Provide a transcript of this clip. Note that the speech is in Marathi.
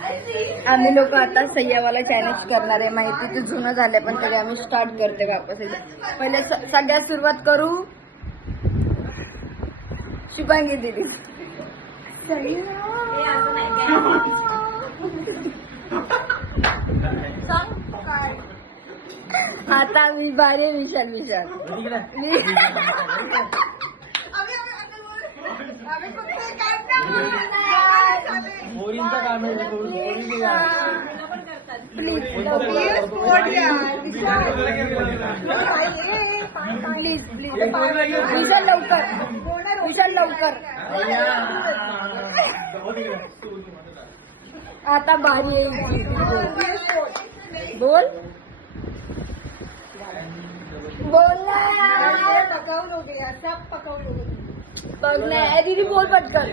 आम्ही लोक आता सह्यावाला चॅलेंज करणार आहे. माहिती ते जुनं झालंय पण तरी आम्ही स्टार्ट करते वापस एकदा. पहिले सगळ्यात सुरुवात करू शुभांगी दिदी. आता मी बारे विशाल प्लीज विशाल लवकर आता बारी येईल. बोल बघ ना दीदी बोल पटकन.